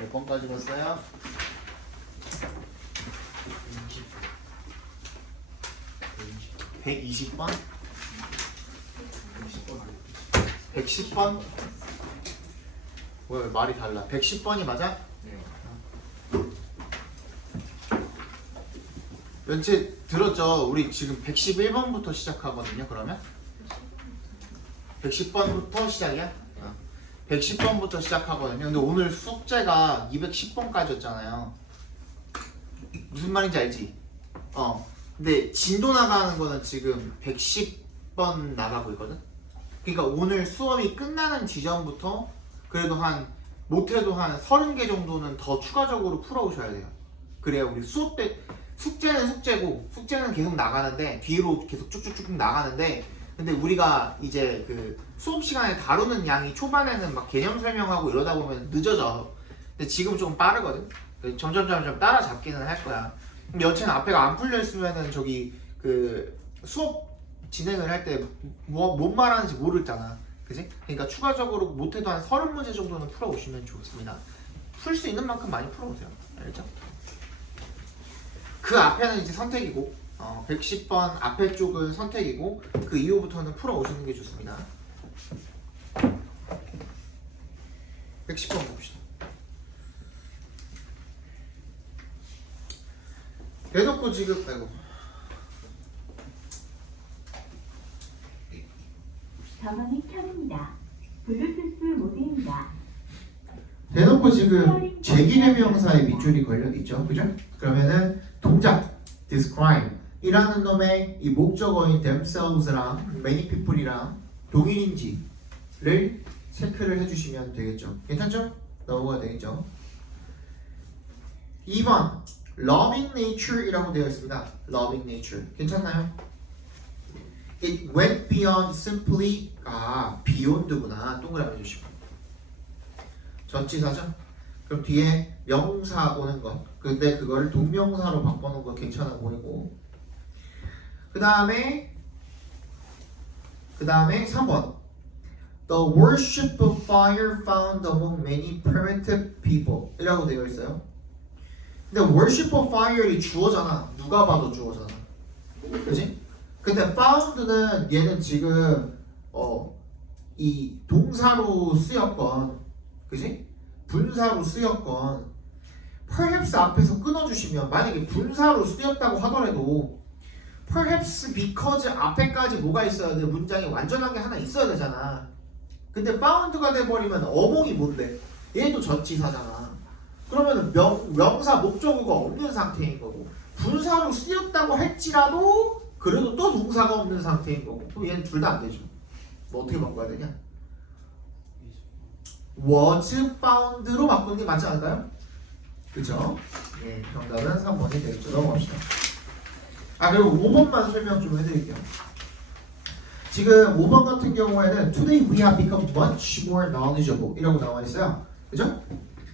몇 번까지 봤어요? 120번? 110번? 왜 말이 달라? 110번이 맞아? 연체 들었죠? 우리 지금 111번부터 시작하거든요. 그러면 110번부터 시작이야? 110번부터 시작하거든요. 근데 오늘 숙제가 210번까지였잖아요. 무슨 말인지 알지? 근데 진도 나가는 거는 지금 110번 나가고 있거든. 그러니까 오늘 수업이 끝나는 지점부터 그래도 못해도 한 30개 정도는 더 추가적으로 풀어오셔야 돼요. 그래야 우리 수업 때 숙제는 숙제고 숙제는 계속 나가는데 뒤로 계속 쭉쭉쭉 나가는데 근데 우리가 이제 그 수업 시간에 다루는 양이 초반에는 막 개념 설명하고 이러다 보면 늦어져. 근데 지금 좀 빠르거든. 점점 따라잡기는 할 거야. 근데 여체는 앞에가 안 풀려 있으면은 저기 그 수업 진행을 할 때 뭔 말하는지 모르잖아. 그지? 그러니까 추가적으로 못해도 한 30문제 정도는 풀어오시면 좋습니다. 풀 수 있는 만큼 많이 풀어오세요. 알죠? 그 앞에는 이제 선택이고 110번 앞에 쪽은 선택이고 그 이후부터는 풀어오시는 게 좋습니다. 110번 봅시다. 대놓고 지급 전원이 켜집니다. 블루투스 모드입니다. 대놓고 지금 제기대명사의 밑줄이 걸려있죠. 그죠? 그러면은 동작 describe 이라는 놈의 이 목적어인 themselves랑 many people이랑 동일인지를 체크를 해주시면 되겠죠. 괜찮죠? 넘어가야 되겠죠. 2번 loving nature 이라고 되어 있습니다. loving nature 괜찮나요? It went beyond simply beyond구나. 동그라미 해주시고 전치사죠? 그럼 뒤에 명사 오는 거 근데 그거를 동명사로 바꿔놓은 거 괜찮아 보이고 그 다음에 3번 The worship of fire found among many primitive people 이라고 되어 있어요. 근데 worship of fire이 주어잖아. 누가 봐도 주어잖아. 그치? 근데 found는 얘는 지금 이 동사로 쓰였건 그치? 분사로 쓰였건 perhaps 앞에서 끊어주시면 만약에 분사로 쓰였다고 하더라도 perhaps because 앞에까지 뭐가 있어야 돼? 문장이 완전한 게 하나 있어야 되잖아. 근데 found가 돼버리면 어몽이 뭔데? 얘도 전치사잖아. 그러면 명사 목적어가 없는 상태인 거고 분사로 쓰였다고 할지라도 그래도 또 동사가 없는 상태인 거고 또 얘는 둘 다 안 되죠. 뭐 어떻게 바꿔야 되냐? was found로 바꾸는 게 맞지 않을까요? 그죠? 예, 정답은 3번이 되겠죠. 넘어갑시다. 그리고 5번만 설명 좀 해드릴게요. 지금 5번 같은 경우에는 Today we have become much more knowledgeable 이라고 나와 있어요. 그죠?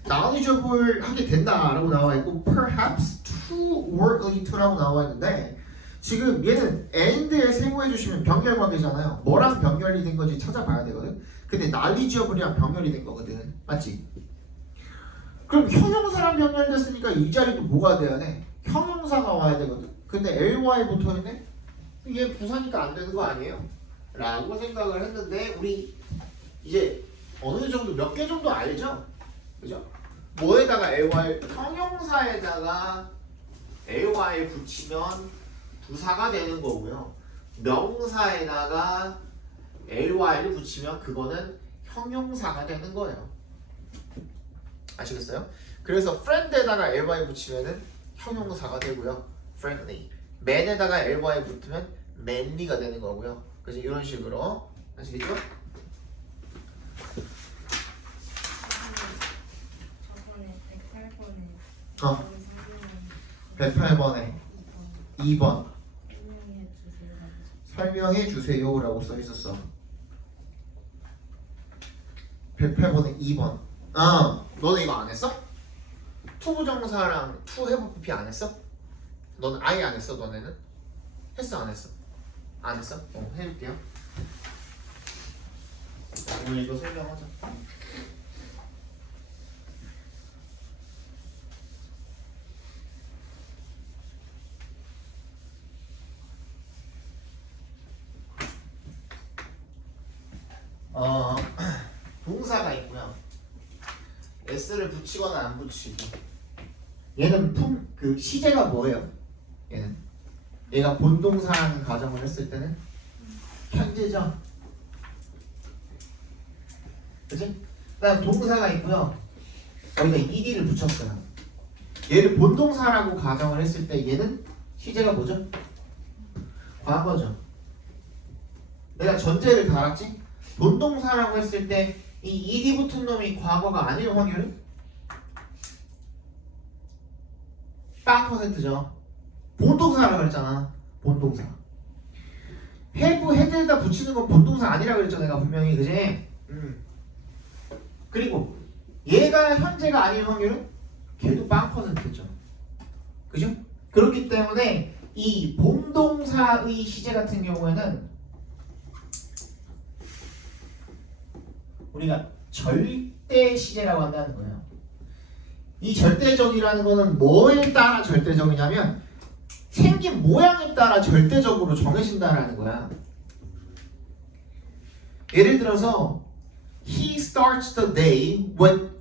knowledgeable 하게 된다라고 나와 있고 perhaps too worldly to라고 나와 있는데 지금 얘는 and에 세모해 주시면 병렬관계잖아요. 뭐랑 병렬이 된 건지 찾아봐야 되거든. 근데 knowledgeable이랑 병렬이 된 거거든. 맞지? 그럼 형용사랑 병렬됐으니까 이 자리도 뭐가 돼야 돼? 형용사가 와야 되거든. 근데 ly 붙어있네? 얘 부사니까 안 되는 거 아니에요? 라고 생각을 했는데 우리 이제 어느 정도 몇 개 정도 알죠? 그죠? 뭐에다가 ly 형용사에다가 ly 붙이면 부사가 되는 거고요. 명사에다가 ly를 붙이면 그거는 형용사가 되는 거예요. 아시겠어요? 그래서 friend에다가 ly 붙이면은 형용사가 되고요. friendly. man에다가 ly 붙으면 manly가 되는 거고요. 그래서 이런 식으로 아시겠죠? 저번에 108번에 108번에 2번 설명해 주세요. 설명해 주세요라고 써 있었어. 108번에 2번. 너네 이거 안 했어? 투부정사랑 투 해부피 안 했어? 너는 아예 안 했어? 너네는? 했어 안 했어? 안 했어? 해줄게요. 오늘 이거 설명하자. 어, 동사가 있고요. s를 붙이거나 안 붙이고. 얘는 그 시제가 뭐예요? 얘가 본동사라는 가정을 했을 때는 현재죠. 그치? 그다음 동사가 있고요. 여기다 ed를 붙였어요. 얘를 본동사라고 가정을 했을 때 얘는 시제가 뭐죠? 과거죠. 내가 전제를 달았지? 본동사라고 했을 때 이 ed이 붙은 놈이 과거가 아닐 확률은 빵 %죠. 본동사라고 그랬잖아. 본동사. have, had에다 붙이는 건 본동사 아니라고 그랬죠. 내가 분명히. 그지? 그리고 얘가 현재가 아닌 확률은 걔도 빵 %죠. 그죠? 그렇기 때문에 이 본동사의 시제 같은 경우에는 우리가 절대 시제라고 한다는 거예요. 이 절대적이라는 거는 뭐에 따라 절대적이냐면 생긴 모양에 따라 절대적으로 정해진다라는 거야. 예를 들어서 He starts the day with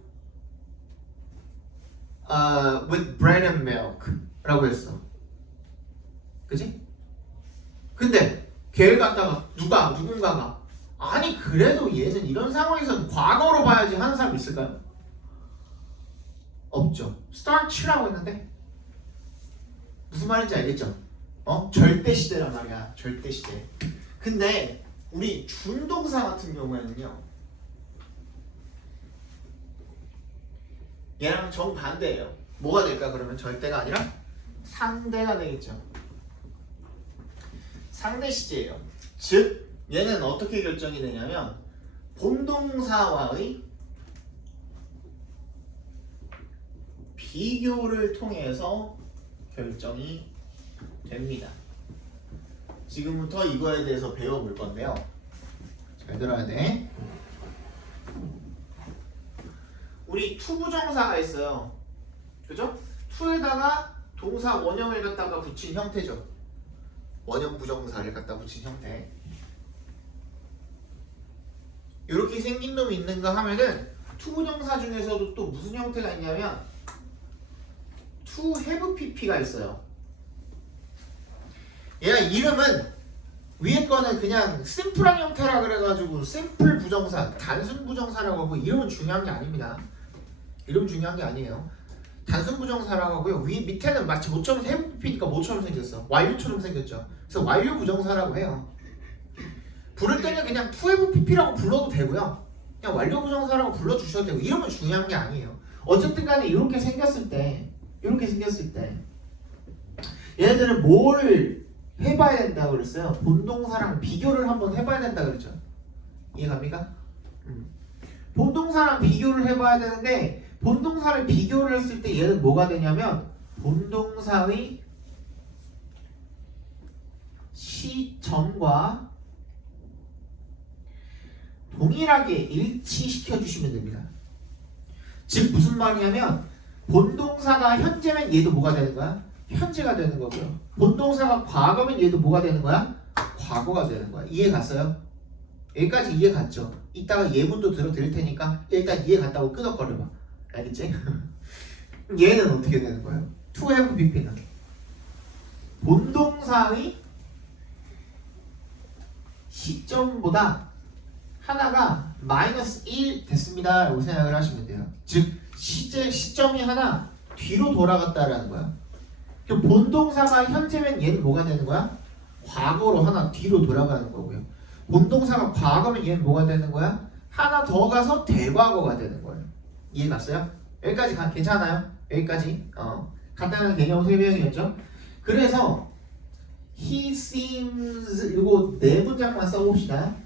bread and milk 라고 했어. 그치? 근데 걔를 갖다가 누군가가 아니 그래도 얘는 이런 상황에서 과거로 봐야지 하는 사람 있을까요? 없죠. start라고 했는데 무슨 말인지 알겠죠? 절대 시대란 말이야. 절대 시대. 근데 우리 준동사 같은 경우에는요. 얘랑 정반대예요. 뭐가 될까 그러면 절대가 아니라 상대가 되겠죠. 상대 시제예요. 즉 얘는 어떻게 결정이 되냐면 본동사와의 비교를 통해서 결정이 됩니다. 지금부터 이거에 대해서 배워볼 건데요. 잘 들어야 돼. 우리 투부정사가 있어요. 그죠? 투에다가 동사 원형을 갖다가 붙인 형태죠. 원형 부정사를 갖다 붙인 형태. 이렇게 생긴 놈이 있는가 하면은 투부정사 중에서도 또 무슨 형태가 있냐면 to have pp가 있어요. 얘가 이름은 위에 거는 그냥 심플한 형태라 그래가지고 심플 부정사, 단순 부정사라고 하고 이름은 중요한 게 아닙니다. 이름 중요한 게 아니에요. 단순 부정사라고 하고요. 밑에는 마치 모처럼 have pp니까 모처럼 생겼어. 완료처럼 생겼죠. 그래서 완료 부정사라고 해요. 부를 때는 그냥 to have pp라고 불러도 되고요. 그냥 완료 부정사라고 불러주셔도 되고 이름은 중요한 게 아니에요. 어쨌든 간에 이렇게 생겼을 때 얘네들은 뭘 해봐야 된다고 그랬어요? 본동사랑 비교를 한번 해봐야 된다고 그랬죠. 이해갑니까? 본동사랑 비교를 해봐야 되는데 본동사를 비교를 했을 때 얘는 뭐가 되냐면 본동사의 시점과 동일하게 일치시켜 주시면 됩니다. 즉 무슨 말이냐면 본동사가 현재면 얘도 뭐가 되는 거야? 현재가 되는 거고요. 본동사가 과거면 얘도 뭐가 되는 거야? 과거가 되는 거야. 이해 갔어요? 여기까지 이해 갔죠? 이따가 예문도 들어드릴 테니까 일단 이해 갔다고 끄덕거려봐. 알겠지? 얘는 어떻게 되는 거예요? to have pp는 본동사의 시점보다 하나가 -1 됐습니다 라고 생각을 하시면 돼요. 즉 시점이 하나 뒤로 돌아갔다라는 거야. 그럼 본동사가 현재면 얘는 뭐가 되는 거야? 과거로 하나 뒤로 돌아가는 거고요. 본동사가 과거면 얘는 뭐가 되는 거야? 하나 더 가서 대과거가 되는 거예요. 이해 갔어요? 여기까지 괜찮아요? 여기까지 간단한 개념 설명이었죠? 그래서 he seems 이거 네 문장만 써봅시다.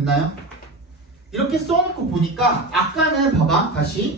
됐나요? 이렇게 써놓고 보니까 아까는 봐봐 다시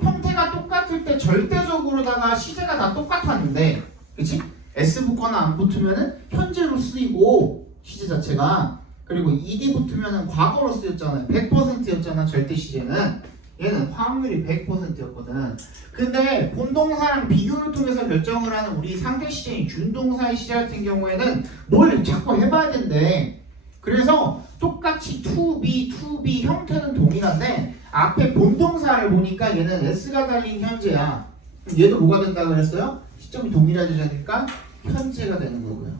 형태가 똑같을 때 절대적으로다가 시제가 다 똑같았는데 그치? S 붙거나 안 붙으면은 현재로 쓰이고 시제 자체가 그리고 ED 붙으면은 과거로 쓰였잖아요. 100%였잖아 절대 시제는. 얘는 확률이 100%였거든. 근데 본동사랑 비교를 통해서 결정을 하는 우리 상대 시제인 준동사의 시제 같은 경우에는 뭘 자꾸 해봐야 된대. 그래서 똑같이 to be 형태는 동일한데 앞에 본동사를 보니까 얘는 S가 달린 현재야. 그럼 얘도 뭐가 된다고 그랬어요? 시점이 동일해지니까 현재가 되는 거고요.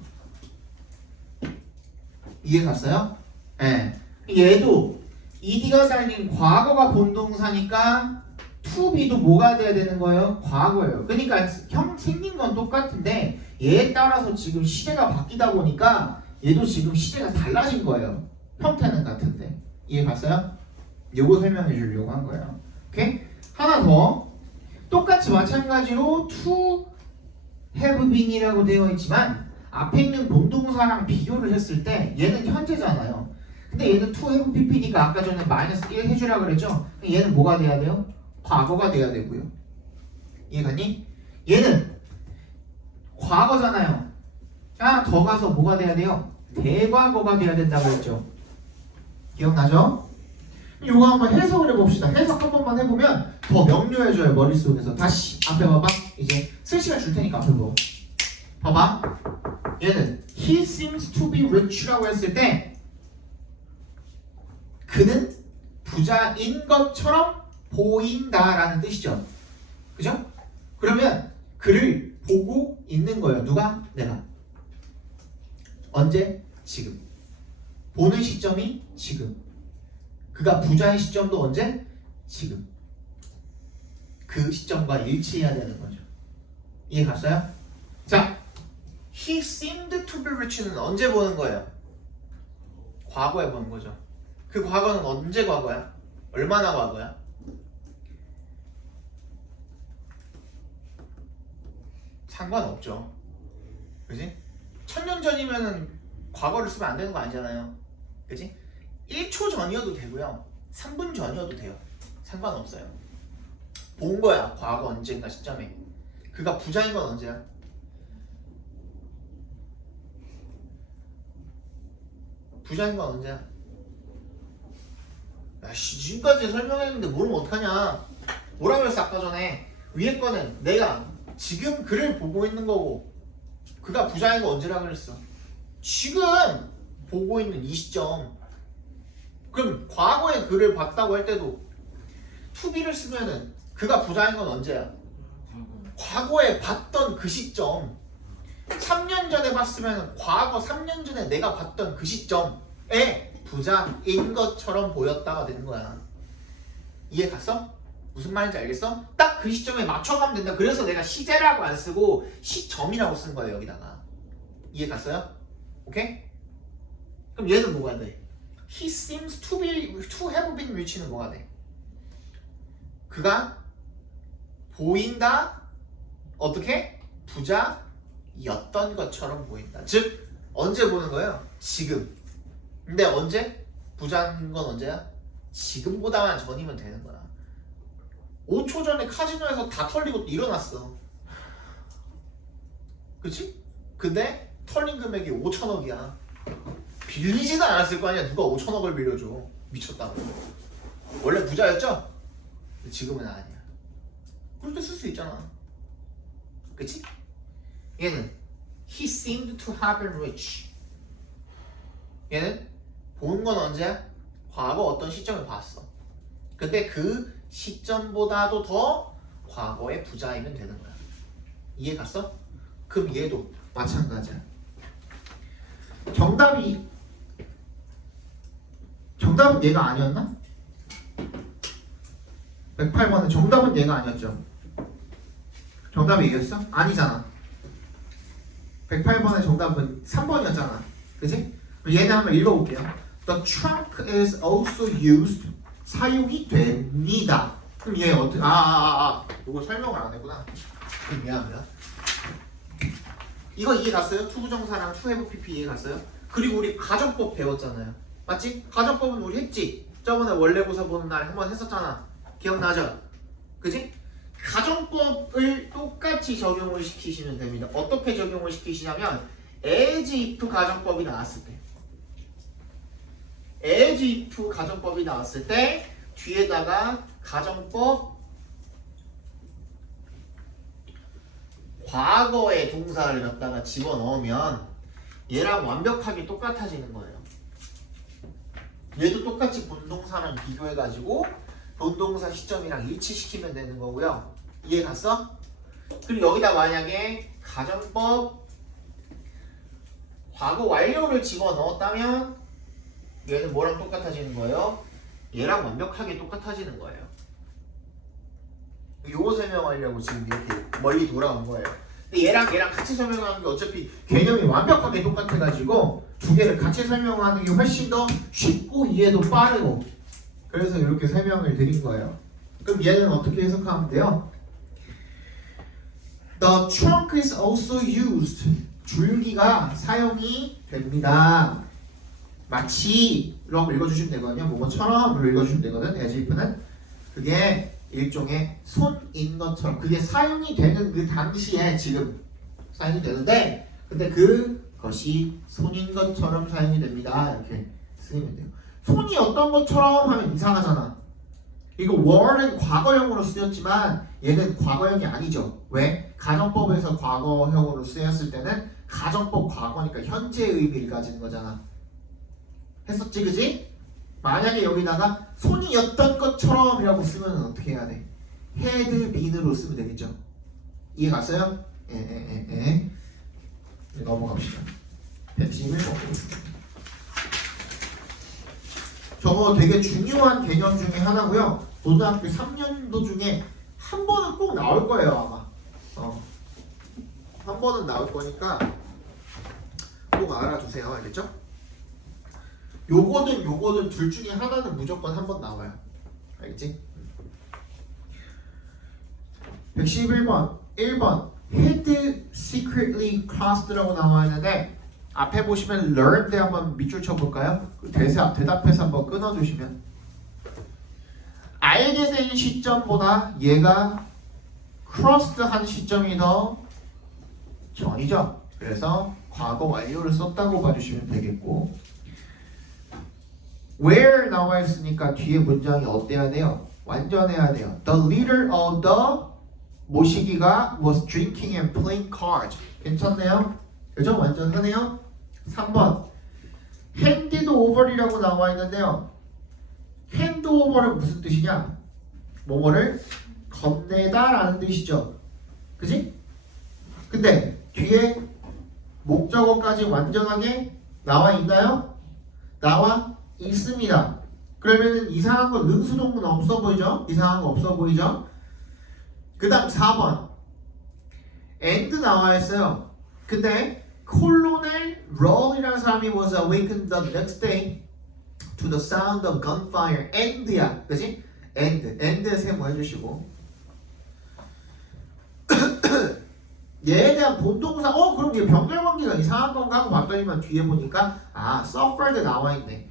이해 갔어요? 예. 네. 얘도 ED가 달린 과거가 본동사니까 to be도 뭐가 돼야 되는 거예요? 과거예요. 그러니까 생긴 건 똑같은데 얘에 따라서 지금 시제가 바뀌다 보니까 얘도 지금 시제가 달라진 거예요. 형태는 같은데. 이해 갔어요? 요거 설명해 주려고 한 거예요. 오케이? 하나 더. 똑같이 마찬가지로 to have been이라고 되어 있지만 앞에 있는 본동사랑 비교를 했을 때 얘는 현재잖아요. 근데 얘는 to have pp니까 아까 전에 마이너스 1 해주라 그랬죠? 얘는 뭐가 돼야 돼요? 과거가 돼야 되고요. 이해 갔니? 얘는 과거잖아요. 더 가서 뭐가 돼야 돼요? 대과거가 돼야 된다고 했죠. 기억나죠? 이거 한번 해석을 해봅시다. 해석 한 번만 해보면 더 명료해져요. 머릿속에서. 다시 앞에 봐봐. 이제 쓸 시간 줄 테니까 앞에 보. 봐봐. 얘는 he seems to be rich라고 했을 때 그는 부자인 것처럼 보인다라는 뜻이죠. 그죠? 그러면 그를 보고 있는 거예요. 누가? 내가. 언제? 지금. 보는 시점이 지금. 그가 부자의 시점도 언제? 지금. 그 시점과 일치해야 되는 거죠. 이해 갔어요? 자, he seemed to be rich는 언제 보는 거예요? 과거에 보는 거죠. 그 과거는 언제 과거야? 얼마나 과거야? 상관없죠. 그지? 1000년 전이면은 과거를 쓰면 안 되는 거 아니잖아요. 그지? 1초 전이어도 되고요. 3분 전이어도 돼요. 상관없어요. 본 거야. 과거 언젠가 시점에. 그가 부자인 건 언제야? 부자인 건 언제야? 야씨 지금까지 설명했는데 모르면 어떡하냐. 뭐라 그랬어 아까 전에. 위에 거는 내가 지금 그를 보고 있는 거고 그가 부자인 거 언제라 그랬어? 지금 보고 있는 이 시점. 그럼 과거에 그를 봤다고 할 때도 to be를 쓰면은 그가 부자인 건 언제야? 과거에 봤던 그 시점. 3년 전에 봤으면 과거 3년 전에 내가 봤던 그 시점에 부자인 것처럼 보였다가 되는 거야. 이해 갔어? 무슨 말인지 알겠어? 딱 그 시점에 맞춰가면 된다. 그래서 내가 시제라고 안 쓰고 시점이라고 쓴 거예요. 여기다가. 이해 갔어요? 오케이? 그럼 얘는 뭐가 돼? He seems to have been rich는 뭐가 돼? 그가 보인다. 어떻게? 부자였던 것처럼 보인다. 즉 언제 보는 거예요? 지금. 근데 언제? 부자인 건 언제야? 지금보다만 전이면 되는 거야. 5초 전에 카지노에서 다 털리고 일어났어. 그치? 근데 털린 금액이 5천억이야. 빌리지도 않았을 거 아니야. 누가 5천억을 빌려줘. 미쳤다고. 원래 부자였죠? 근데 지금은 아니야. 그렇게 쓸 수 있잖아. 그치? 얘는 He seemed to have been rich. 얘는 본 건 언제야? 과거 어떤 시점을 봤어. 근데 그 시점보다도 더 과거의 부자이면 되는 거야. 이해 갔어? 그럼 얘도 마찬가지야. 정답은 얘가 아니었나? 108번은 정답은 얘가 아니었죠. 정답이 얘였어? 아니잖아. 108번의 정답은 3번이었잖아. 그치? 얘는 한번 읽어볼게요. The trunk is also used. 사용이 됩니다. 그럼 얘 어떻게? 이거 설명을 안 했구나. 그럼 미안합니다. 이거 이해 갔어요? 투부정사랑 to have pp 이해 갔어요? 그리고 우리 가정법 배웠잖아요. 맞지? 가정법은 우리 했지? 저번에 원래고사 보는 날 한번 했었잖아. 기억나죠? 그지? 가정법을 똑같이 적용을 시키시면 됩니다. 어떻게 적용을 시키시냐면 as if 가정법이 나왔을 때 as if 가정법이 나왔을 때 뒤에다가 가정법 과거의 동사를 갖다가 집어넣으면 얘랑 완벽하게 똑같아지는 거예요. 얘도 똑같이 본동사랑 비교해가지고 본동사 시점이랑 일치시키면 되는 거고요. 이해 갔어? 그리고 여기다 만약에 가정법 과거 완료를 집어넣었다면 얘는 뭐랑 똑같아지는 거예요? 얘랑 완벽하게 똑같아지는 거예요. 요거 설명하려고 지금 이렇게 멀리 돌아온 거예요. 근데 얘랑 같이 설명하는 게 어차피 개념이 완벽하게 똑같아가지고 두 개를 같이 설명하는 게 훨씬 더 쉽고 이해도 빠르고 그래서 이렇게 설명을 드린 거예요. 그럼 얘는 어떻게 해석하면 돼요? The trunk is also used. 줄기가 사용이 됩니다. 마치라고 읽어주시면 되거든요. 뭐뭐처럼으로 읽어주시면 되거든. as if는 그게 일종의 손인 것처럼 그게 사용이 되는 그 당시에 지금 사용이 되는데 근데 그것이 손인 것처럼 사용이 됩니다. 이렇게 쓰이면 돼요. 손이 어떤 것처럼 하면 이상하잖아. 이거 were는 과거형으로 쓰였지만 얘는 과거형이 아니죠. 왜? 가정법에서 과거형으로 쓰였을 때는 가정법 과거니까 현재의 의미를 가지는 거잖아. 했었지 그지? 만약에 여기다가 손이었던 것처럼 이라고 쓰면 어떻게 해야 돼? had been으로 쓰면 되겠죠. 이해 갔어요? 예. 넘어갑시다. 111번. 저거 되게 중요한 개념 중에 하나고요. 고등학교 3년도 중에 한 번은 꼭 나올 거예요 아마. 한 번은 나올 거니까 꼭 알아두세요. 알겠죠? 요거든 둘 중에 하나는 무조건 한 번 나와요. 알겠지? 111번 1번 had secretly crossed라고 나와 있는데 앞에 보시면 learned 한번 밑줄 쳐볼까요? 대답해서 한번 끊어주시면 알게 된 시점보다 얘가 crossed 한 시점이 더 전이죠. 그래서 과거 완료를 썼다고 봐주시면 되겠고 where 나와 있으니까 뒤에 문장이 어때야 돼요? 완전해야 돼요. The leader of the 모시기가 was drinking and playing cards. 괜찮네요? 그죠? 완전하네요? 3번 handed over이라고 나와 있는데요. hand over은 무슨 뜻이냐? 뭐뭐를 건네다 라는 뜻이죠. 그지? 근데 뒤에 목적어까지 완전하게 나와 있나요? 나와 있습니다. 그러면은 이상한 거 능수동문 없어 보이죠? 이상한 거 없어 보이죠? 그 다음 4번 and 나와 있어요. 근데 콜로넬 롤이라는 사람이 was awakened the next day to the sound of gunfire and야 그치? and 세모 해주시고 얘에 대한 본동사 그럼 얘 병렬관계가 이상한 건가 하고 봤더니만 뒤에 보니까 suffered 나와 있네.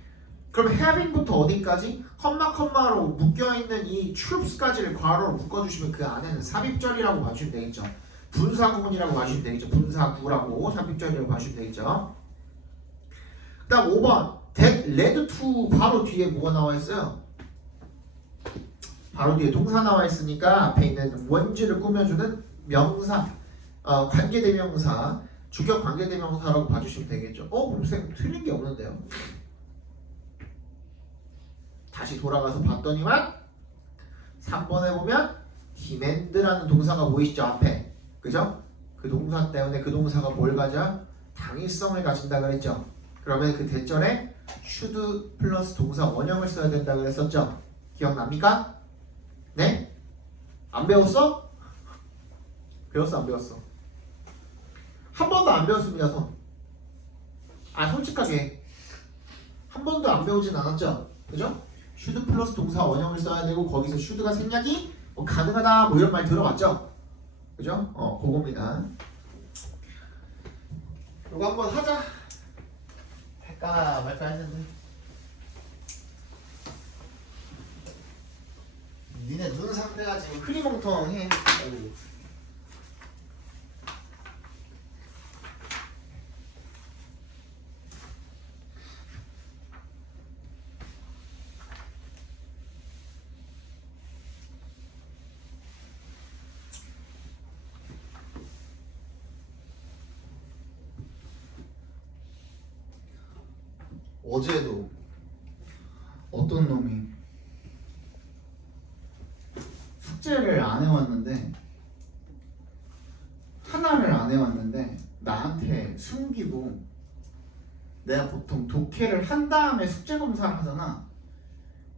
그럼 having부터 어디까지? 컴마로 묶여있는 이 troops까지를 괄호로 묶어주시면 그 안에는 삽입절이라고 봐주시면 되겠죠. 분사구문이라고 봐주시면 되겠죠. 분사구라고 삽입절이라고 봐주시면 되겠죠. 그 다음 5번 that led to 바로 뒤에 뭐가 나와 있어요? 바로 뒤에 동사 나와 있으니까 앞에 있는 원지를 꾸며주는 명사 관계대명사 주격 관계대명사라고 봐주시면 되겠죠. 선생님 틀린 게 없는데요. 다시 돌아가서 봤더니만 3번에 보면 demand라는 동사가 보이시죠 앞에 그죠? 그 동사 때문에 그 동사가 뭘 가져? 당위성을 가진다 그랬죠. 그러면 그 대절에 should 플러스 동사 원형을 써야 된다 그랬었죠. 기억납니까? 네? 안 배웠어? 배웠어 안 배웠어? 한 번도 안 배웠습니다 손. 솔직하게 한 번도 안 배우진 않았죠. 그죠? should 플러스 동사 원형을 써야 되고 거기서 should가 생략이 가능하다 이런 말 들어봤죠? 그죠? 그겁니다. 이거 한번 하자. 할까 말까 했는데 근데 눈 상태가 지금 흐리멍텅해. 아이고. 어제도 어떤 놈이 숙제를 안 해왔는데 하나를 안 해왔는데 나한테 숨기고 내가 보통 독해를 한 다음에 숙제 검사를 하잖아.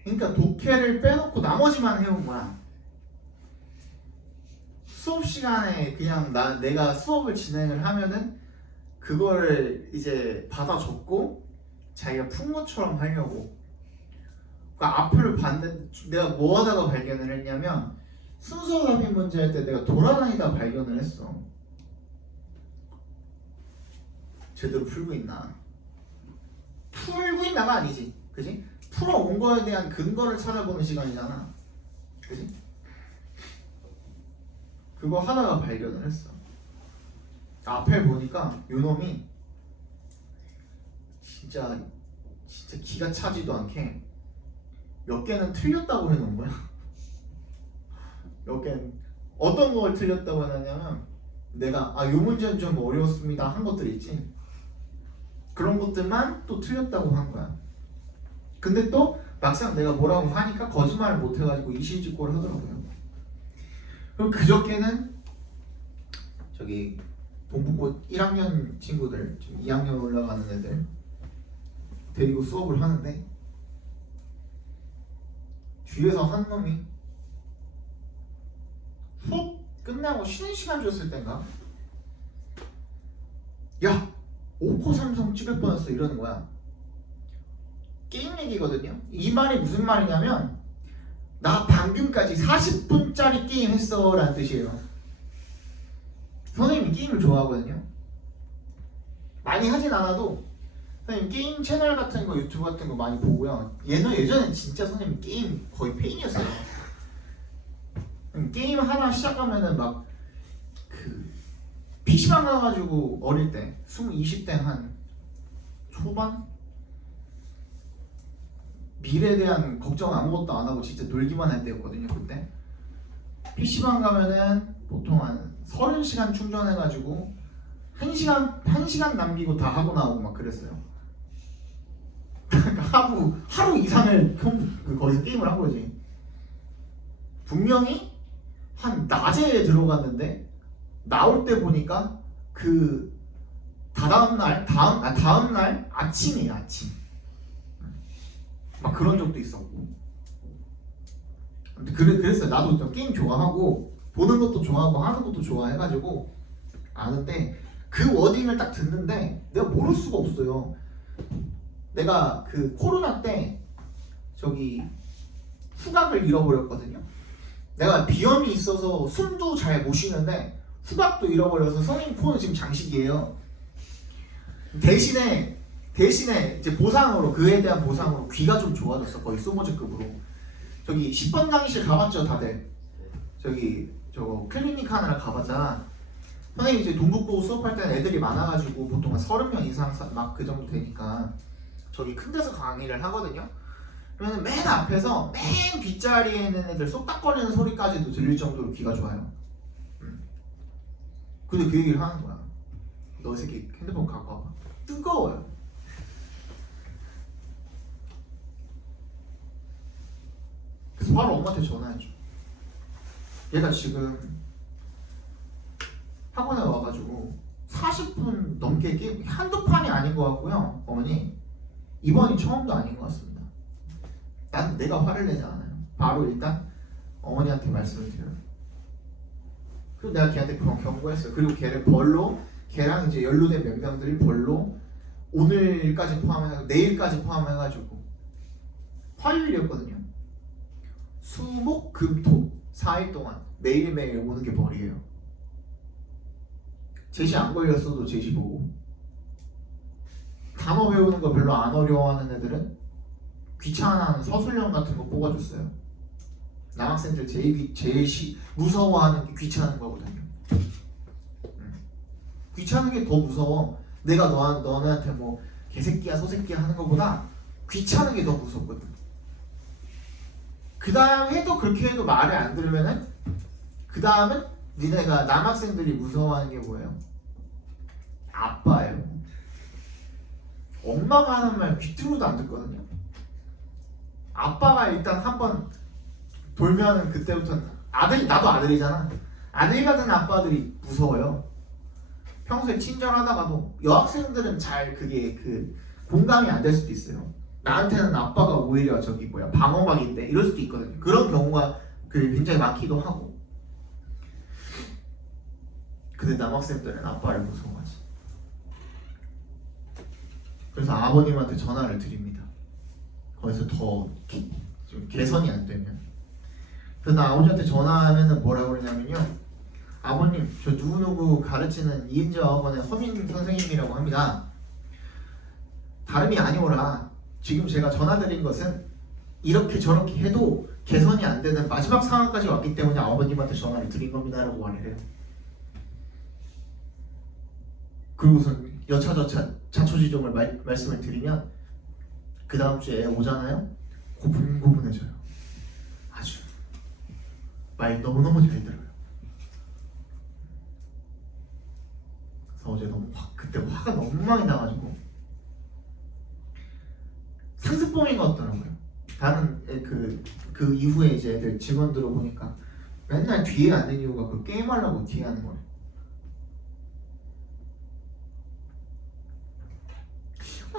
그러니까 독해를 빼놓고 나머지만 해온 거야. 수업 시간에 그냥 내가 수업을 진행을 하면은 그거를 이제 받아 적고 자기가 푼 것처럼 하려고. 그러니까 앞을 봤는데 내가 뭐 하다가 발견을 했냐면 순서 답이 문제 할 때 내가 돌아다니다 발견을 했어. 제대로 풀고 있나? 풀고 있나가 아니지, 그지? 풀어온 거에 대한 근거를 찾아보는 시간이잖아, 그지? 그거 하다가 발견을 했어. 앞에 보니까 요놈이 진짜 기가 차지도 않게 몇 개는 틀렸다고 해놓은 거야. 몇 개는 어떤 걸 틀렸다고 해놨냐면 내가 요 문제는 좀 어려웠습니다 한 것들 있지. 그런 것들만 또 틀렸다고 한 거야. 근데 또 막상 내가 뭐라고 하니까 거짓말을 못 해가지고 이실직고를 하더라고요. 그럼 그저께는 저기 동북고 1학년 친구들 지금 2학년 올라가는 애들 데리고 수업을 하는데 뒤에서 한 놈이 수업 끝나고 쉬는 시간 줬을 땐가 야 5코 삼성 찍을 뻔했어 이러는 거야. 게임 얘기거든요. 이 말이 무슨 말이냐면 나 방금까지 40분짜리 게임 했어 라는 뜻이에요. 선생님이 게임을 좋아하거든요. 많이 하진 않아도 선생님 게임 채널 같은 거 유튜브 같은 거 많이 보고요. 예전엔 진짜 선생님 게임 거의 페인이었어요. 게임 하나 시작하면은 막 그 PC방 가가지고 어릴 때 20대 한 초반 미래에 대한 걱정 아무것도 안 하고 진짜 놀기만 할 때였거든요. 그때 PC방 가면은 보통 한 30시간 충전해가지고 1시간 남기고 다 하고 나오고 막 그랬어요. 하루 이상을 거기서 게임을 한 거지. 분명히 한 낮에 들어갔는데 나올 때 보니까 그 다음 날 아침이에요. 아침. 막 그런 적도 있었고. 그랬어요. 나도 좀 게임 좋아하고 보는 것도 좋아하고 하는 것도 좋아해가지고 아는데 그 워딩을 딱 듣는데 내가 모를 수가 없어요. 내가 그 코로나 때 저기 후각을 잃어버렸거든요. 내가 비염이 있어서 숨도 잘 못 쉬는데 후각도 잃어버려서 선생님 폰은 지금 장식이에요. 대신에 이제 보상으로 그에 대한 보상으로 귀가 좀 좋아졌어. 거의 소모즈급으로. 저기 10번 강의실 가봤죠 다들? 저기 저거 클리닉 하느라 가봤자 선생님 이제 동북고 수업할 때는 애들이 많아가지고 보통 한 30명 이상 막 그 정도 되니까 저기 큰 데서 강의를 하거든요. 그러면 맨 앞에서 맨 뒷자리에 있는 애들 쏙닥거리는 소리까지도 들릴 정도로 귀가 좋아요. 근데 그 얘기를 하는 거야. 너 이 새끼 핸드폰 갖고 와봐. 뜨거워요. 그래서 바로 엄마한테 전화했죠. 얘가 지금 학원에 와가지고 40분 넘게 게임 한두 판이 아닌 것 같고요. 어머니 이번이 처음도 아닌 것 같습니다. 난 내가 화를 내지 않아요. 바로 일단 어머니한테 말씀을 드려요. 그리고 내가 걔한테 경고했어요. 그리고 걔를 걔랑 이제 연루된 몇 명들이 벌로 오늘까지 포함해가지고 내일까지 포함해가지고 화요일이었거든요. 수목 금토 4일 동안 매일매일 오는 게 벌이에요. 제시 안 걸렸어도 제시 보고 단어 배우는 거 별로 안 어려워하는 애들은 귀찮아하는 서술형 같은 거 뽑아줬어요. 남학생들 제일 무서워하는 게 귀찮은 거거든요. 귀찮은 게 더 무서워. 내가 너네한테 뭐 개새끼야 소새끼야 하는 것보다 귀찮은 게 더 무섭거든. 그 다음 해도 그렇게 해도 말을 안 들으면은 그 다음은 니네가 남학생들이 무서워하는 게 뭐예요? 아빠예요. 엄마가 하는 말 귀등으로도 안 듣거든요. 아빠가 일단 한번 돌면은 그때부터는 나도 아들이잖아. 아들 같은 아빠들이 무서워요. 평소에 친절하다가도 여학생들은 잘 그게 공감이 안 될 수도 있어요. 나한테는 아빠가 오히려 방어막인데 이럴 수도 있거든요. 그런 경우가 굉장히 많기도 하고. 근데 남학생들은 아빠를 무서워하지. 그래서 아버님한테 전화를 드립니다. 거기서 더 좀 개선이 안 되면. 그래서 나 아버지한테 전화하면은 뭐라고 그러냐면요. 아버님, 저 누구누구 가르치는 이은재 학원의 서민 선생님이라고 합니다. 다름이 아니오라. 지금 제가 전화드린 것은 이렇게 저렇게 해도 개선이 안 되는 마지막 상황까지 왔기 때문에 아버님한테 전화를 드린 겁니다 라고 말을 해요. 그리고선 여차저차 자초지종을 말씀을 드리면 그 다음 주에 오잖아요. 고분고분해져요. 아주 말 너무너무 잘 들어요. 그래서 어제 그때 화가 너무 많이 나가지고 상습범인 것 같더라고요. 다른 그 이후에 이제 애들 직원 들어보니까 맨날 뒤에 앉는 이유가 그 게임하려고 뒤에 하는 거예요.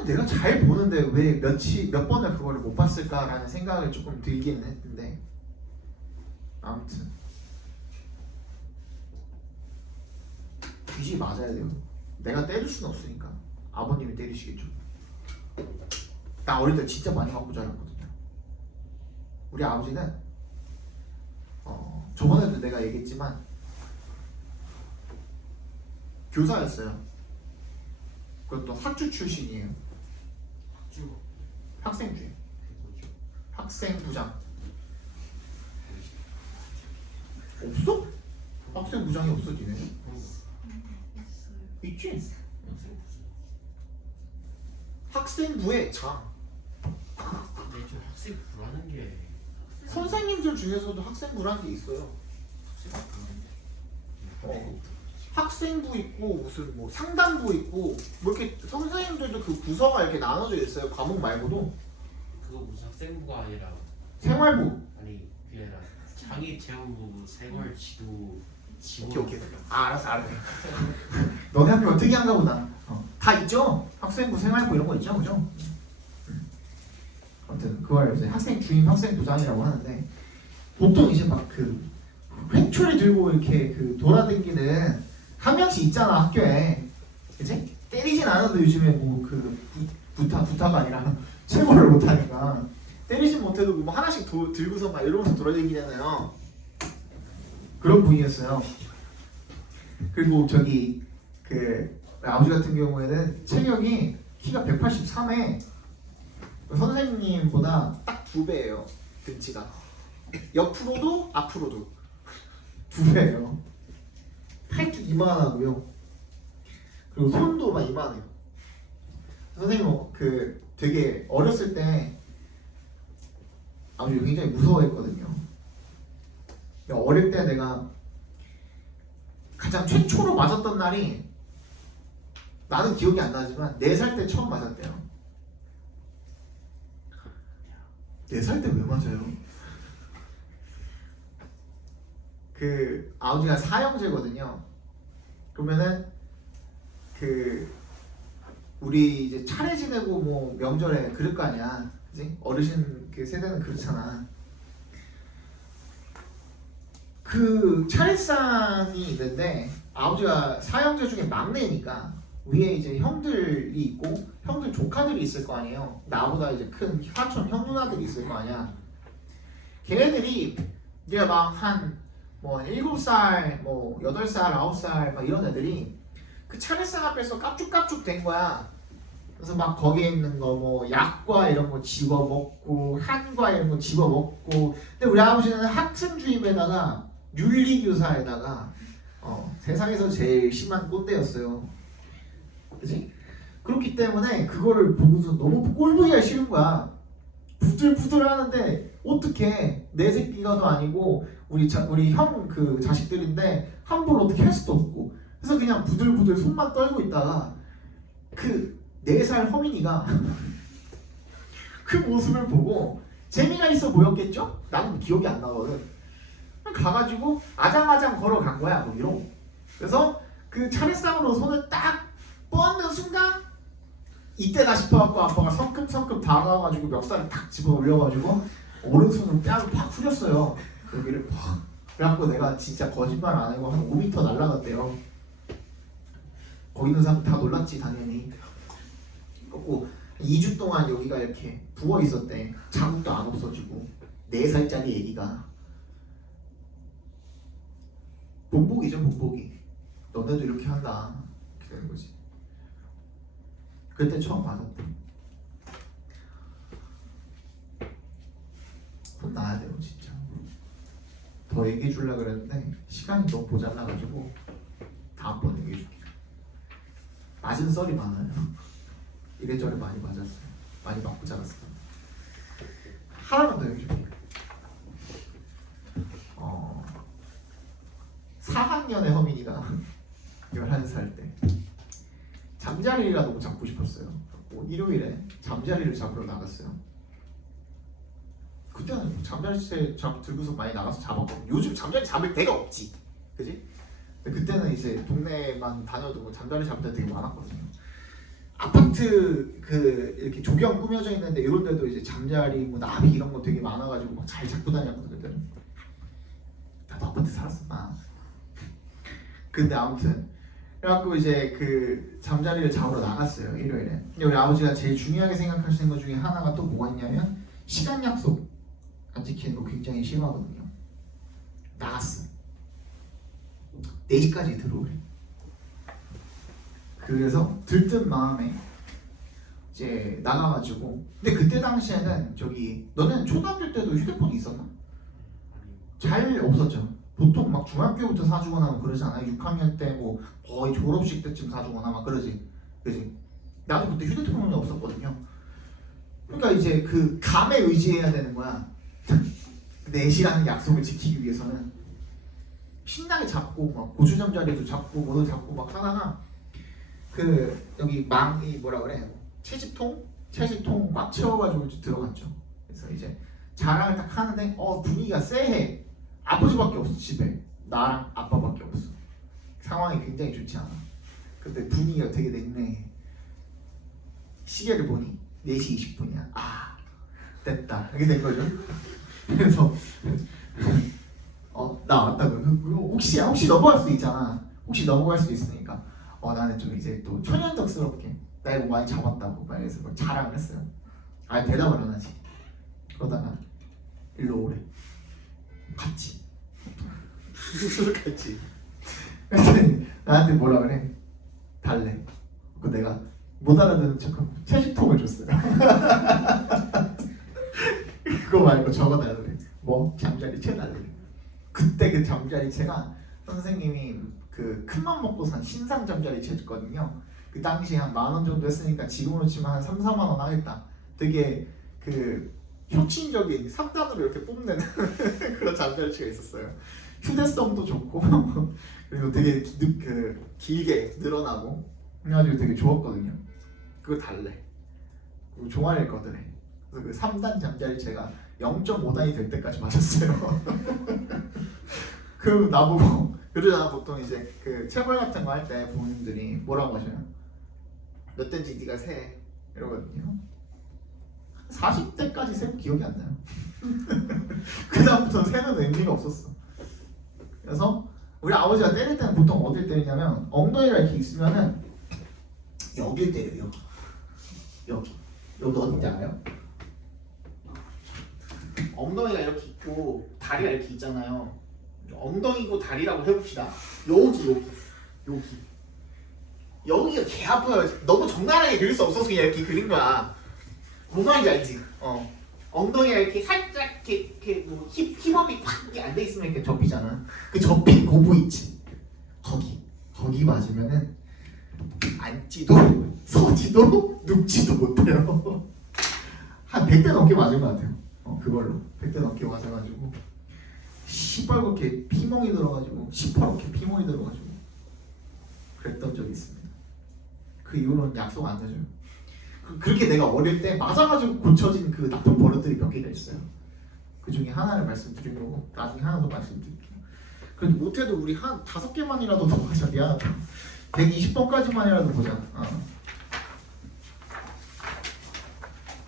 내가 잘 보는데 왜 몇 번을 그거를 못 봤을까라는 생각을 조금 들기는 했는데, 아무튼 귀지 맞아야 돼요. 내가 때릴 수는 없으니까 아버님이 때리시겠죠. 나 어릴 때 진짜 많이 맞고 자랐거든요. 우리 아버지는 저번에도 내가 얘기했지만 교사였어요. 그것도 학주 출신이에요. 학생주임. 학생부장. 없어? 학생부장이 없어 니네? 있지? 학생부의 장. 근데 좀 학생부라는 게 선생님들 중에서도 학생부라는 게 있어요. 학생부 있고 무슨 뭐 상담부 있고 뭐 이렇게 선생님들도 그 부서가 이렇게 나눠져 있어요. 과목 말고도. 그거 무슨 학생부가 아니라 생활부. 아니 그게 아니라 장애체험부, 생활지도, 지원. 오케이. 알았어. 너네 학교가 특이한가 보다. 다 있죠? 학생부, 생활부 이런 거 있죠, 그죠? 아무튼 그걸 이제 학생 주임 학생부장이라고 하는데, 보통 이제 막 횡초리 들고 이렇게 돌아다니는 한 명씩 있잖아 학교에, 그치? 때리진 않아도 요즘에 뭐 부타가 아니라 체벌을 못하니까 때리진 못해도 뭐 하나씩 들고서 막 이러면서 돌아다니잖아요. 그런 분이었어요. 그리고 아버지 같은 경우에는 체격이 키가 183에 선생님보다 딱 2배예요. 등치가 옆으로도 앞으로도 2배예요. 팔뚝 이만하고요. 그리고 손도 막 이만해요. 선생님 되게 어렸을 때 아버지 굉장히 무서워했거든요. 어릴 때 내가 가장 최초로 맞았던 날이, 나는 기억이 안 나지만 4살 때 처음 맞았대요. 4살 때 왜 맞아요? 아버지가 4형제거든요. 그러면은 우리 이제 차례 지내고 뭐 명절에 그럴 거 아니야, 그지? 어르신 세대는 그렇잖아. 차례상이 있는데 아버지가 4형제 중에 막내니까 위에 이제 형들이 있고 형들 조카들이 있을 거 아니에요. 나보다 이제 큰 사촌 형 누나들이 있을 거 아니야. 걔네들이 이제 막 뭐 7살, 뭐 8살, 9살 막 이런 애들이 그 차례상 앞에서 깝죽깝죽 된 거야. 그래서 막 거기에 있는 거 뭐 약과 이런 거 집어 먹고 한과 이런 거 집어 먹고. 근데 우리 아버지는 학생주임에다가 윤리교사에다가 세상에서 제일 심한 꼰대였어요. 그지? 그렇기 때문에 그거를 보고서 너무 꼴보기가 싫은 거야. 부들부들 하는데 어떻게 내 새끼가도 아니고 우리 형 그 자식들인데 함부로 어떻게 할 수도 없고. 그래서 그냥 부들부들 손만 떨고 있다가 그 4살 허민이가 그 모습을 보고 재미가 있어 보였겠죠? 나는 기억이 안 나거든. 가가지고 아장아장 걸어간 거야 거기로. 그래서 그 차례상으로 손을 딱 뻗는 순간 이때다 싶어갖고 아빠가 성큼성큼 다가와가지고 멱살을 탁 집어 올려가지고 오른손으로 뺨을 팍 후렸어요. 여기를 팍. 그래갖고 내가 진짜 거짓말 안 하고 한 5m 날라갔대요. 거기 있는 사람 다 놀랐지 당연히. 그래갖고 2주 동안 여기가 이렇게 부어 있었대. 자국도 안 없어지고 4살짜리 애기가. 본보기죠 본보기. 너네도 이렇게 한다. 이렇게 되는 거지. 그때 처음 받았대. 혼나야 돼요 진짜. 더 얘기해 주려고 그랬는데 시간이 너무 모자라가지고 다음번에 얘기해 줄게요. 맞은 썰이 많아요. 이래저래 많이 맞았어요. 많이 맞고 자랐어요. 하나만 더 얘기해 줄게요. 4학년의 허민이가 11살 때 잠자리가 너무 잡고 싶었어요. 일요일에 잠자리를 잡으러 나갔어요. 그때는 잠자리 들고서 많이 나가서 잡았거든요. 요즘 잠자리 잡을 데가 없지, 그지? 근데 그때는 이제 동네만 다녀도 뭐 잠자리 잡을 데 되게 많았거든요. 아파트 그 이렇게 조경 꾸며져 있는데 이런 데도 이제 잠자리 뭐 나비 이런 거 되게 많아가지고 막 잘 잡고 다녔거든 그때는. 나도 아파트 살았었나. 근데 아무튼 그래갖고 이제 그 잠자리를 잡으러 나갔어요 일요일에. 근데 우리 아버지가 제일 중요하게 생각하시는 것 중에 하나가 또 뭐가 있냐면 시간 약속 안 지키는 거 굉장히 심하거든요. 나갔어. 4시까지 들어오래. 그래서 들뜬 마음에 이제 나가가지고. 근데 그때 당시에는 저기 너는 초등학교 때도 휴대폰이 있었나? 잘 없었죠. 보통 막 중학교부터 사주거나 뭐 그러지 않아요? 6학년 때 뭐 거의 졸업식 때쯤 사주거나 막 그러지. 그지? 나도 그때 휴대폰이 없었거든요. 그러니까 이제 그 감에 의지해야 되는 거야. 4시라는 약속을 지키기 위해서는. 신나게 잡고 막 고추잠자리도 잡고 뭐도 잡고 막 하다가 그 여기 망이 뭐라 그래? 채식통 꽉 채워가지고 들어갔죠. 그래서 이제 자랑을 딱 하는데 분위기가 쎄해. 아버지밖에 없어 집에. 나랑 아빠밖에 없어. 상황이 굉장히 좋지 않아. 근데 분위기가 되게 냉랭해. 시계를 보니 4시 20분이야. 아 됐다 이렇게 된 거죠. 그래서 나 왔다고. 혹시 넘어갈 수 있잖아. 혹시 넘어갈 수 있으니까 나는 좀 이제 또 천연덕스럽게 나 이거 많이 잡았다고 말해서 뭐 자랑을 했어요. 아 대답을 안 하지. 그러다가 일로 오래. 같이 같이. 그랬더니 나한테 뭐라 그래? 달래. 그 내가 못 알아듣는 척하고 채식통을 줬어요. 그거 말고 적어달래. 뭐 잠자리채 달래. 그때 그 잠자리채가 선생님이 그 큰맘 먹고 산 신상 잠자리채였거든요. 그 당시에 한 10,000원 정도 했으니까 지금으로 치면 한 3, 4만 원 하겠다. 되게 그 혁신적인 3단으로 이렇게 뽑는 그런 잠자리채가 있었어요. 휴대성도 좋고 그리고 되게 길게 늘어나고 그래가지고 되게 좋았거든요. 그거 달래. 그리고 종아리를 거드래. 그래서 그 3단 잠자리채가 0.5단이 될 때까지 맞았어요. 그 나보고 그러잖아. 보통 이제 그 체벌 같은 거 할 때 부모님들이 뭐라고 하셔요? 몇 대인지 네가 세 이러거든요. 40대까지 세고 기억이 안 나요. 그 다음부터는 세는 의미가 없었어. 그래서 우리 아버지가 때릴 때는 보통 어딜 때리냐면 엉덩이가 이렇게 있으면은 여길 때려요. 여기 어딘지 알아요? 엉덩이가 이렇게 있고 다리가 이렇게 있잖아요. 엉덩이고 다리라고 해봅시다. 여기 여기가 개 아파요. 너무 적나라하게 그릴 수 없어서 그냥 이렇게 그린 거야. 뭔 말인지 알지? 엉덩이가 이렇게 살짝 이렇게 뭐 힙업이 팍 이렇게 안 돼 있으면 이렇게 접히잖아. 그 접힌 고부 있지. 거기 맞으면은 앉지도 서지도 눕지도 못해요. 한 100대 넘게 맞은 것 같아요. 그걸로 100대 넘게 맞아가지고 시뻘겋게 피멍이 들어가지고 시퍼렇게 피멍이 들어가지고 그랬던 적이 있습니다. 그 이후로는 약속 안 해줘요. 그렇게 내가 어릴 때 맞아가지고 고쳐진 그 나쁜 버릇들이 몇 개가 있어요. 그 중에 하나를 말씀드리려고 나중에 하나 더 말씀드릴게요. 그래도 못해도 우리 한 5개만이라도 더 보자. 미안하다. 120번까지만이라도 보자.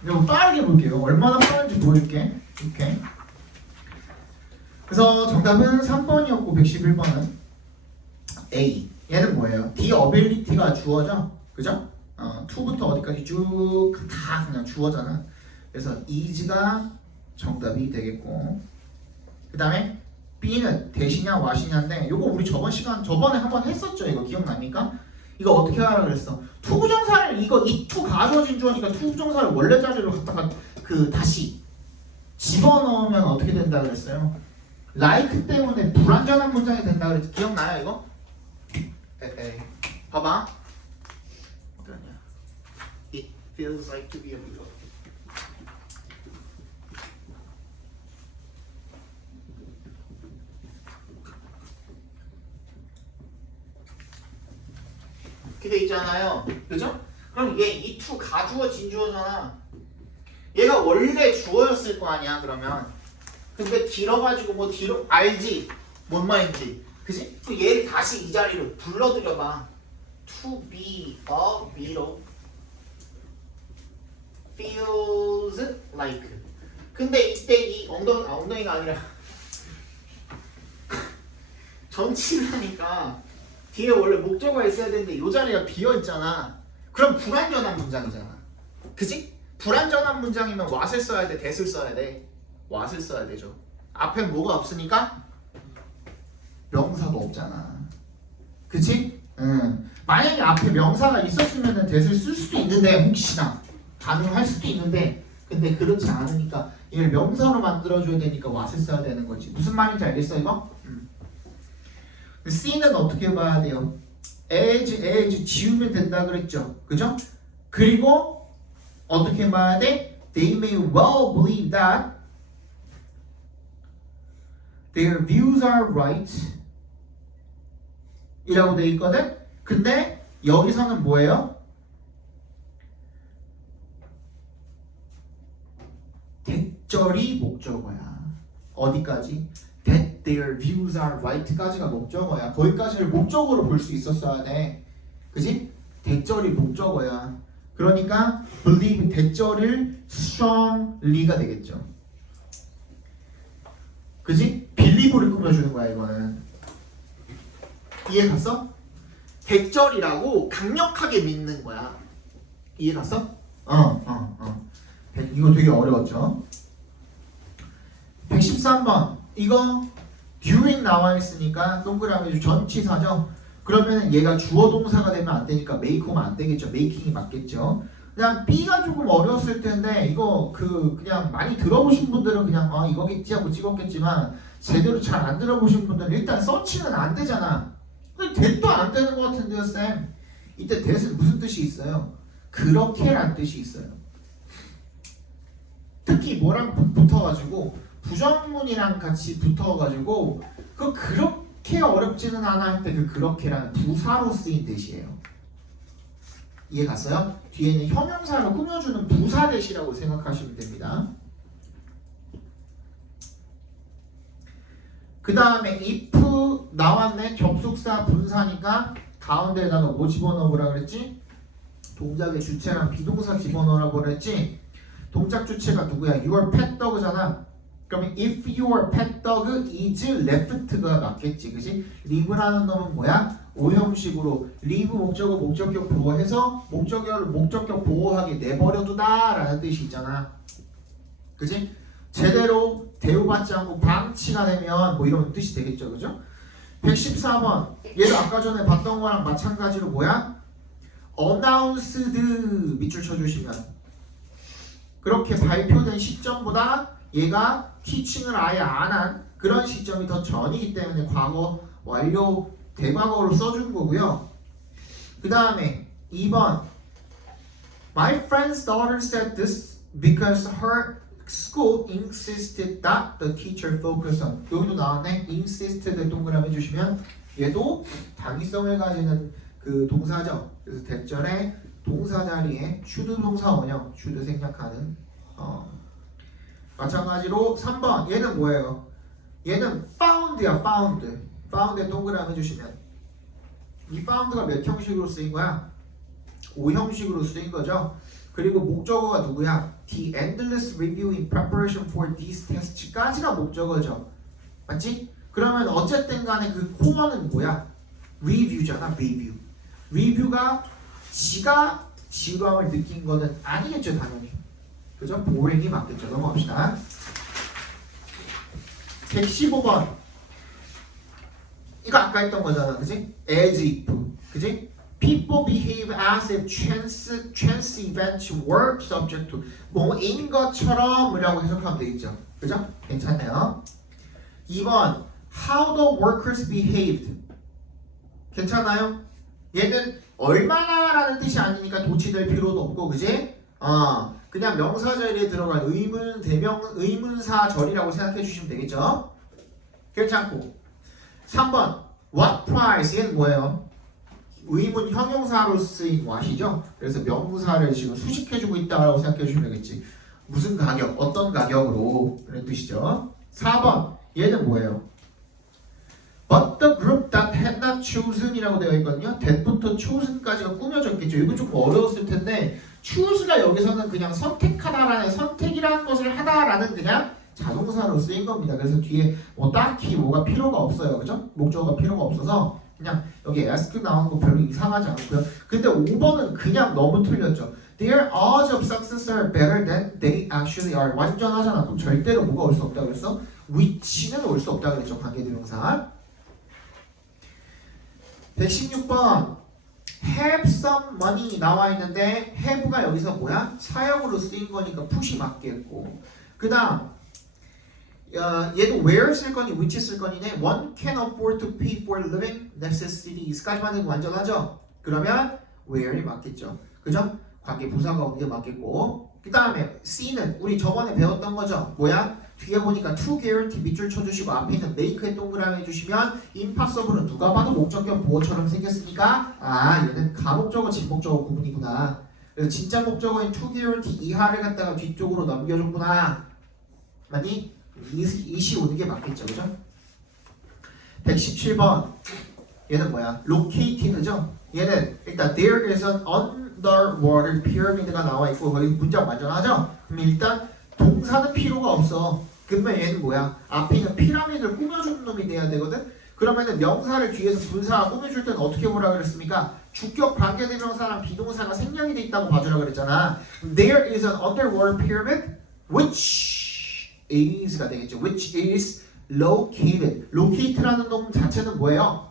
그리고 빠르게 볼게요. 얼마나 빠른지 보여줄게. 이렇게. 그래서 정답은 3번이었고 111번은 A. 얘는 뭐예요? The ability가 주어죠? 그죠? to부터 어디까지 쭉 다 그냥 주어잖아. 그래서 is가 정답이 되겠고, 그 다음에 B는 대시냐 와시냐인데 요거 우리 저번에 한번 했었죠. 이거 기억납니까? 이거 어떻게 하라 그랬어? 투부정사를 이 투 가져진 주어니까 투부정사를 원래 자리로 갖다가 다시 집어넣으면 어떻게 된다 그랬어요? like 때문에 불완전한 문장이 된다 그랬지. 기억나요 이거? 봐봐. 어떠냐? It feels like to be a hero. 이렇게 돼 있잖아요. 그죠? 그럼 이 투 가주어 진주어잖아. 얘가 원래 주어였을 거 아니야. 그러면 근데 길어가지고 뭐 뒤로 알지? 뭔 말인지. 그지? 그 얘를 다시 이 자리로 불러들여봐. To be a hero feels like. 근데 이때 이 엉덩이가 아니라 전치사니까 뒤에 원래 목적어가 있어야 되는데 이 자리가 비어있잖아. 그럼 불완전한 문장이잖아. 그지? 불완전한 문장이면 what을 써야 돼? that을 써야 돼? what을 써야 되죠. 앞에 뭐가 없으니까 명사가 없잖아. 그치? 만약에 앞에 명사가 있었으면 that을 쓸 수도 있는데 혹시나 가능할 수도 있는데 근데 그렇지 않으니까 얘를 명사로 만들어줘야 되니까 what을 써야 되는 거지. 무슨 말인지 알겠어 이거? C는 어떻게 봐야 돼요? as 지우면 된다 그랬죠. 그죠? 그리고 어떻게 봐야 돼? They may well believe that their views are right 이라고 돼 있거든? 근데 여기서는 뭐예요? 대절이 목적어야. 어디까지? That their views are right까지가 목적어야. 거기까지를 목적어로 볼 수 있었어야 돼. 그지? 대절이 목적어야. 그러니까 believe 대절을 strongly가 되겠죠. 그지? believe를 꾸며주는 거야 이거는. 이해 갔어? 대절이라고 강력하게 믿는 거야. 이해 갔어? 이거 되게 어려웠죠? 113번 이거 during 나와 있으니까 동그라미 전치사죠. 그러면 얘가 주어 동사가 되면 안 되니까 make 오면 안 되겠죠. making이 맞겠죠. 그냥 B가 조금 어려웠을 텐데 이거 그냥 많이 들어보신 분들은 그냥 이거겠지 하고 찍었겠지만 제대로 잘 안 들어보신 분들은 일단 서치는 안 되잖아. 근데 that도 안 되는 것 같은데요 쌤. 이때 that은 무슨 뜻이 있어요? 그렇게란 뜻이 있어요. 특히 뭐랑 붙어가지고 부정문이랑 같이 붙어가지고 그렇게 어렵지는 않아 할 때 그렇게라는 부사로 쓰인 뜻이에요. 이해 갔어요? 뒤에는 형용사로 꾸며주는 부사 대시라고 생각하시면 됩니다. 그 다음에 if 나왔네. 접속사 분사니까 가운데에다가 뭐 집어넣으라 그랬지? 동작의 주체랑 비동사 집어넣으라고 그랬지? 동작 주체가 누구야? Your pet dog잖아. 그러면 if your pet dog is left가 맞겠지, 그지? leave라는 놈은 뭐야? 오형식으로 leave 목적격 보호해서 목적격 보호하게 내버려두다라는 뜻이 있잖아, 그지? 제대로 대우받지 않고 방치가 되면 뭐 이런 뜻이 되겠죠, 그죠? 114번 얘도 아까 전에 봤던 거랑 마찬가지로 뭐야? announced 밑줄 쳐주시면 그렇게 발표된 시점보다 얘가 teaching을 아예 안 한 그런 시점이 더 전이기 때문에 과거 완료 대과거로 써준 거고요. 그 다음에 2번 My friend's daughter said this because her school insisted that the teacher focus on. 여기도 나왔네. insisted 동그라미 해주시면 얘도 당위성을 가지는 그 동사죠. 그래서 대절에 동사 자리에 should 동사 원형 should 생략하는 마찬가지로 3번 얘는 뭐예요? 얘는 found야 found에 동그라미 해주시면 이 found가 몇 형식으로 쓰인 거야? 5형식으로 쓰인 거죠. 그리고 목적어가 누구야? The endless review in preparation for these tests까지가 목적어죠. 맞지? 그러면 어쨌든 간에 그 코어는 뭐야? review잖아. review. review가 지가 지루함을 느낀 거는 아니겠죠. 당연히. 그죠? boring이 맞겠죠. 넘어갑시다. 115번 이거 아까 했던 거잖아. 그지? as if. 그지? People behave as if chance events were subject to 뭐인 것처럼 이라고 해석하면 되겠죠. 그죠? 괜찮네요. 2번 How the workers behaved. 괜찮아요? 얘는 얼마나 라는 뜻이 아니니까 도치될 필요도 없고 그지? 그냥 명사 자리에 들어간 의문사절이라고 생각해 주시면 되겠죠? 괜찮고 3번 What price? 얘는 뭐예요? 의문 형용사로 쓰인 what이죠? 그래서 명사를 지금 수식해주고 있다고 생각해 주시면 되겠지. 무슨 가격, 어떤 가격으로 그런 뜻이죠. 4번 얘는 뭐예요? But the group that had not chosen이라고 되어 있거든요. that부터 chosen까지가 꾸며졌겠죠. 이거 조금 어려웠을 텐데 choose가 여기서는 그냥 선택하다라는 선택이라는 것을 하다라는 그냥 자동사로 쓰인 겁니다. 그래서 뒤에 뭐 딱히 뭐가 필요가 없어요. 그죠? 목적어가 필요가 없어서 그냥 여기 ask 나온 거 별로 이상하지 않고요. 근데 5번은 그냥 너무 틀렸죠. Their odds of success are better than they actually are. 완전 하잖아. 그럼 절대로 뭐가 올 수 없다 그랬어? which는 올 수 없다 그랬죠. 관계대명사. 116번 have some money 나와 있는데 have가 여기서 뭐야? 사역으로 쓰인 거니까 푸시 맞겠고 그 다음 얘도 where 쓸 거니 which 쓸 거니네. One can afford to pay for living necessities까지만 해도 완전하죠. 그러면 where이 맞겠죠. 그죠? 관계 부사가 오는 게 맞겠고 그 다음에 C는 우리 저번에 배웠던 거죠. 뭐야? 뒤에 보니까 to guarantee 밑줄 쳐주시고 앞에 있는 make에 동그라미 해주시면 impossible은 누가 봐도 목적격 보어처럼 생겼으니까 얘는 가목적어 진목적어 구분이구나. 그래서 진짜 목적어인 to guarantee 이하를 갖다가 뒤쪽으로 넘겨줬구나. 맞니? 이시 오는 게 맞겠죠. 그죠? 117번 얘는 뭐야? located죠? 얘는 일단 there is an underwater pyramid가 나와 있고 거기 문장 완전하죠? 그럼 일단 동사는 필요가 없어. 그러면 얘는 뭐야? 앞에 있는 피라미드를 꾸며주는 놈이 돼야 되거든? 그러면은 명사를 뒤에서 분사가 꾸며줄 때는 어떻게 보라 그랬습니까? 주격 관계대명사랑 비동사가 생략이 돼 있다고 봐주라 그랬잖아. There is an underwater pyramid which is가 되겠죠. which is located. locate라는 놈 자체는 뭐예요?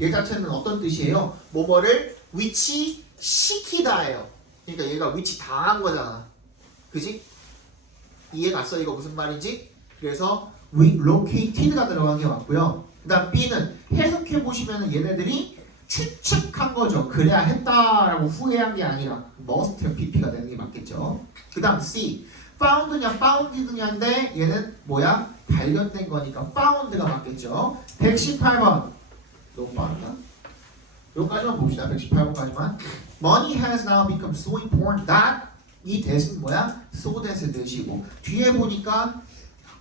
얘 자체는 어떤 뜻이에요? 뭐뭐를 위치시키다예요. 그러니까 얘가 위치 당한 거잖아. 그지? 이해 갔어? 이거 무슨 말인지? 그래서 located가 들어간 게 맞고요. 그 다음 B는 해석해 보시면 얘네들이 추측한 거죠. 그래야 했다라고 후회한 게 아니라 must have pp가 되는 게 맞겠죠. 그 다음 C found냐 founded냐인데 얘는 뭐야? 발견된 거니까 found가 맞겠죠. 118번 너무 빠르다. 여기까지만 봅시다. 118번까지만. Money has now become so important that 이 that은 뭐야? so that의 뜻이고 뒤에 보니까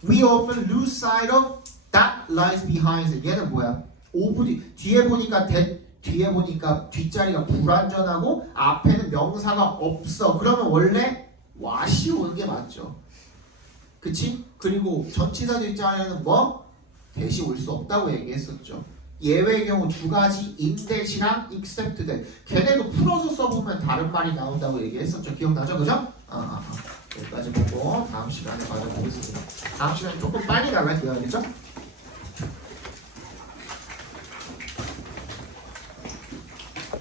we often lose sight of that lies behind. 얘는 뭐야? 뒤에 보니까 that 뒤에 보니까 뒷자리가 불완전하고 앞에는 명사가 없어. 그러면 원래 what이 오는 게 맞죠. 그치? 그리고 전치사 뒷자리에는 뭐? that이 올 수 없다고 얘기했었죠. 예외의 경우 두 가지 index이랑 except that 걔네도 풀어서 써보면 다른 말이 나온다고 얘기했었죠. 기억나죠? 그죠? 여기까지 보고 다음 시간에 가져보겠습니다. 다음 시간에 조금 빨리 나가야 되겠죠?